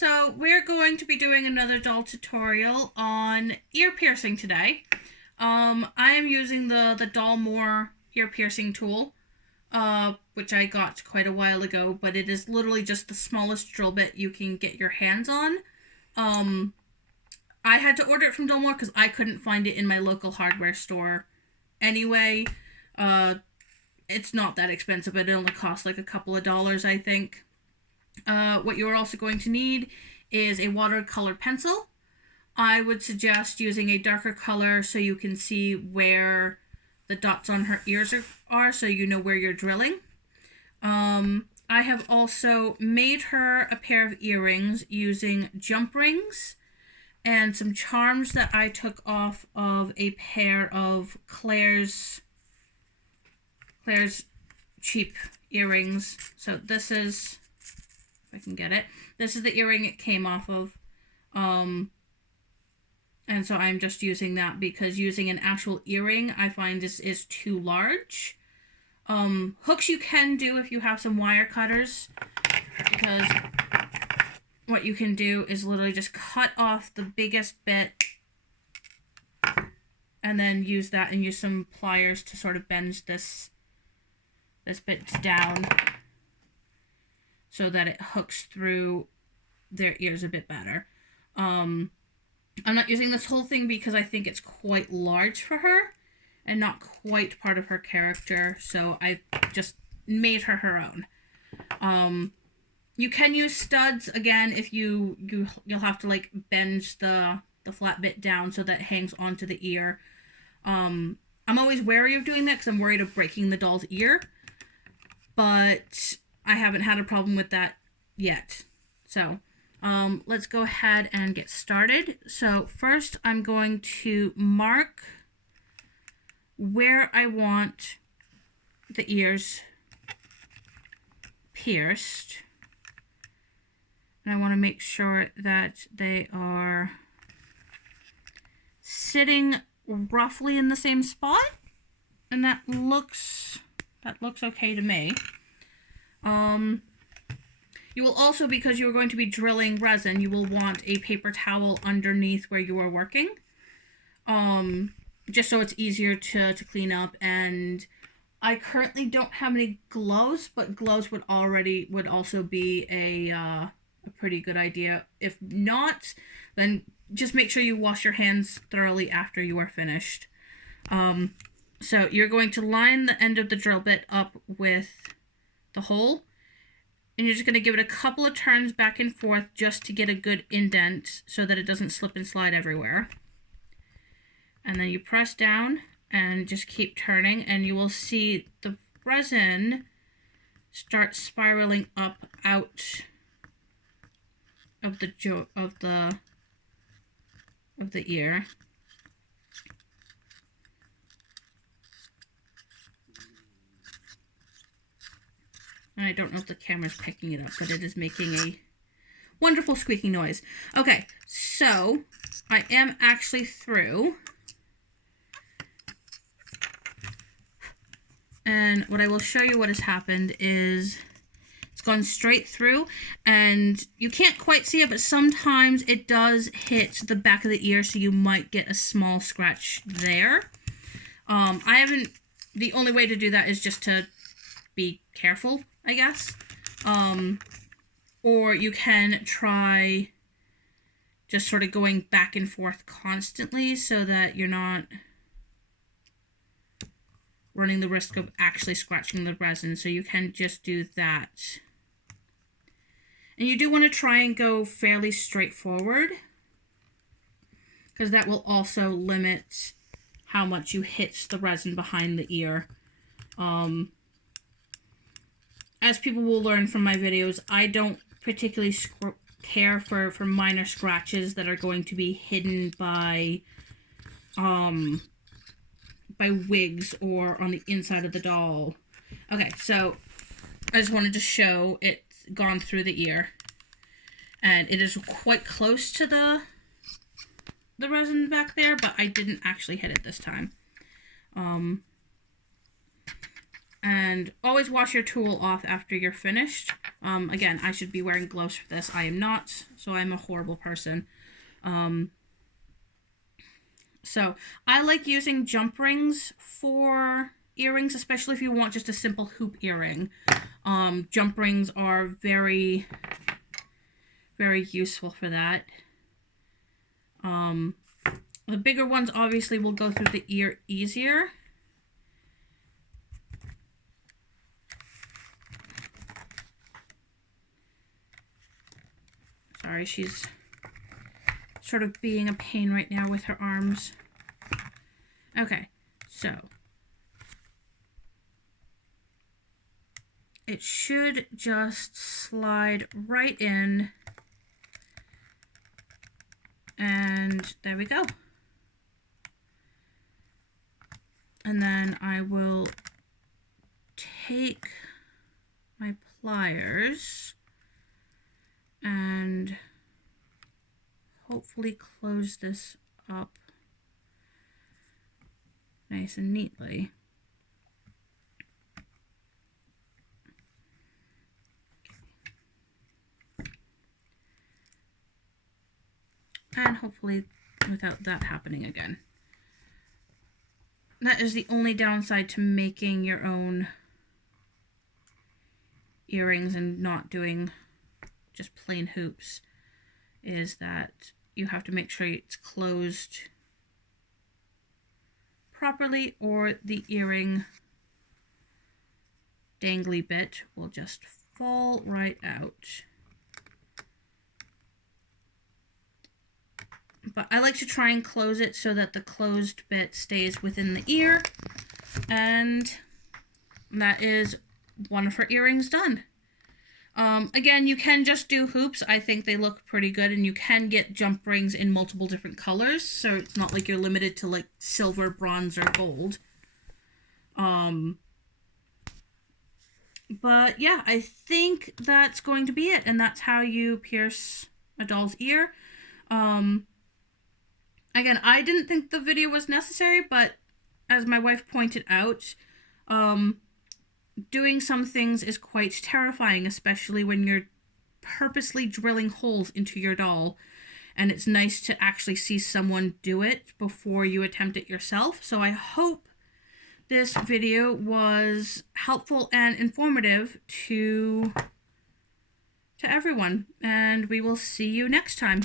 So we're going to be doing another doll tutorial on ear piercing today. I am using the Dollmore ear piercing tool, which I got quite a while ago, but it is literally just the smallest drill bit you can get your hands on. I had to order it from Dollmore because I couldn't find it in my local hardware store anyway. It's not that expensive, it only costs like a couple of dollars, I think. What you're also going to need is a watercolor pencil. I would suggest using a darker color so you can see where the dots on her ears are so you know where you're drilling. I have also made her a pair of earrings using jump rings and some charms that I took off of a pair of Claire's cheap earrings. So this is, if I can get it, this is the earring it came off of. And so I'm just using that because using an actual earring I find is too large. Hooks you can do if you have some wire cutters, because what you can do is literally just cut off the biggest bit and then use that and use some pliers to sort of bend this bit down so that it hooks through their ears a bit better. I'm not using this whole thing because I think it's quite large for her and not quite part of her character, so I've just made her own. You can use studs again if you'll have to like bend the flat bit down so that it hangs onto the ear. I'm always wary of doing that because I'm worried of breaking the doll's ear, but I haven't had a problem with that yet. So let's go ahead and get started. So first I'm going to mark where I want the ears pierced. And I want to make sure that they are sitting roughly in the same spot. And that looks okay to me. You will also, because you're going to be drilling resin, you will want a paper towel underneath where you are working. Just so it's easier to clean up. And I currently don't have any gloves, but gloves would also be a pretty good idea. If not, then just make sure you wash your hands thoroughly after you are finished. So you're going to line the end of the drill bit up with the hole, and you're just going to give it a couple of turns back and forth just to get a good indent so that it doesn't slip and slide everywhere. And then you press down and just keep turning, and you will see the resin start spiraling up out of the ear. I don't know if the camera's picking it up, but it is making a wonderful squeaking noise. Okay, so I am actually through. And what I will show you what has happened is it's gone straight through, and you can't quite see it, but sometimes it does hit the back of the ear, so you might get a small scratch there. The only way to do that is just to be careful, I guess. Or you can try just sort of going back and forth constantly so that you're not running the risk of actually scratching the resin. So you can just do that. And you do want to try and go fairly straightforward, because that will also limit how much you hit the resin behind the ear. As people will learn from my videos, I don't particularly care for minor scratches that are going to be hidden by wigs or on the inside of the doll. Okay, so I just wanted to show it's gone through the ear, and it is quite close to the resin back there, but I didn't actually hit it this time. And always wash your tool off after you're finished. Again, I should be wearing gloves for this. I am not, so I'm a horrible person. So I like using jump rings for earrings, especially if you want just a simple hoop earring. Jump rings are very, very useful for that. The bigger ones obviously will go through the ear easier. Sorry, she's sort of being a pain right now with her arms. Okay, so it should just slide right in, and there we go. And then I will take my pliers and hopefully close this up nice and neatly. And hopefully without that happening again. That is the only downside to making your own earrings and not doing just plain hoops, is that you have to make sure it's closed properly or the earring dangly bit will just fall right out. But I like to try and close it so that the closed bit stays within the ear. And that is one of her earrings done. Again, you can just do hoops. I think they look pretty good, and you can get jump rings in multiple different colors, so it's not like you're limited to like silver, bronze, or gold. But yeah, I think that's going to be it, and that's how you pierce a doll's ear. Again, I didn't think the video was necessary, but as my wife pointed out, doing some things is quite terrifying, especially when you're purposely drilling holes into your doll, and it's nice to actually see someone do it before you attempt it yourself. So I hope this video was helpful and informative to everyone, and we will see you next time.